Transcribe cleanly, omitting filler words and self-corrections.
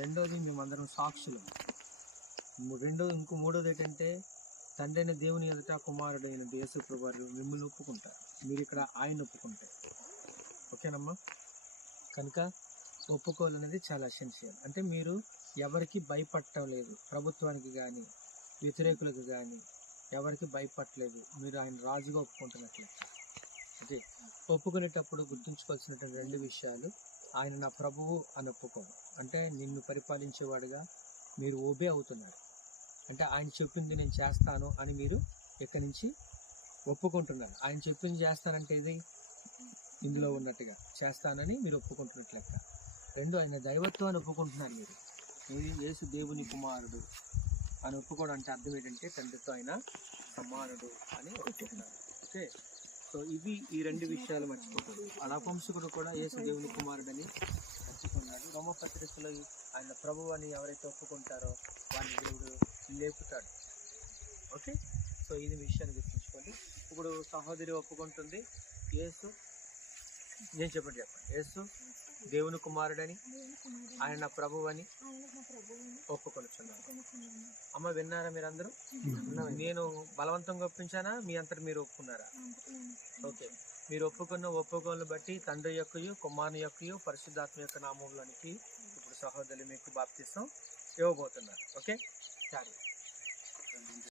రెండోది మేమందరం సాక్షులం. మూడోది ఏంటంటే తండ్రి అయిన దేవుని ఎదుట కుమారుడైన యేసు ప్రభువారు మిమ్మల్ని ఒప్పుకుంటారు, మీరు ఇక్కడ ఆయన ఒప్పుకుంటే. ఓకేనమ్మా? కనుక ఒప్పుకోవాలనేది చాలా ఎసెన్షియల్. అంటే మీరు ఎవరికి భయపడటం లేదు, ప్రభుత్వానికి కానీ వ్యతిరేకులకు కానీ ఎవరికి భయపడలేదు, మీరు ఆయన రాజుగా ఒప్పుకుంటున్నట్లే. ఓకే, ఒప్పుకునేటప్పుడు గుర్తుంచుకోవాల్సినటువంటి 2 విషయాలు. ఆయన నా ప్రభువు అని ఒప్పుకోవడం, అంటే నిన్ను పరిపాలించేవాడుగా మీరు ఓబే అవుతున్నారు. అంటే ఆయన చెప్పింది నేను చేస్తాను అని మీరు ఇక్కడి నుంచి ఒప్పుకుంటున్నారు. ఆయన చెప్పింది చేస్తానంటే ఇది ఇందులో ఉన్నట్టుగా చేస్తానని మీరు ఒప్పుకుంటున్నట్లు లెక్క. 2, ఆయన దైవత్వాన్ని ఒప్పుకుంటున్నారు. మీరు యేసు దేవుని కుమారుడు అని ఒప్పుకోవడం అంటే అర్థం ఏంటంటే తండ్రితో ఆయన సమానుడు అని ఒప్పుకుంటున్నారు. ఓకే, సో ఇవి ఈ 2 విషయాలు మర్చిపోకూడదు. నపుంసకుడు కూడా యేసు దేవుని కుమారుడని ఒప్పుకున్నాడు. రోమపత్రికలో ఆయన ప్రభువు అని ఎవరైతే ఒప్పుకుంటారో వారిని దేవుడు లేపుతాడు. ఓకే, సో ఇది విషయాన్ని గుర్తుంచుకోండి. ఇప్పుడు సహోదరి ఒప్పుకుంటుంది యేసు, నేను చెప్పండి యేసు దేవుని కుమారుడని, ఆయన నా ప్రభువు అని ఒప్పుకొనుచున్నాను. అమ్మ విన్నారా మీరందరూ? నేను బలవంతంగా ఒప్పించానా, మీ అంతటి మీరు ఒప్పుకున్నారా? ఓకే, మీరు ఒప్పుకోలను బట్టి తండ్రి యొక్కయు కుమారుని యొక్కయు పరిశుద్ధాత్మ యొక్క నామంలోనికి ఇప్పుడు సహోదరులు మీకు బాప్తిసం ఇవ్వబోతున్నారు. ఓకే, సరే.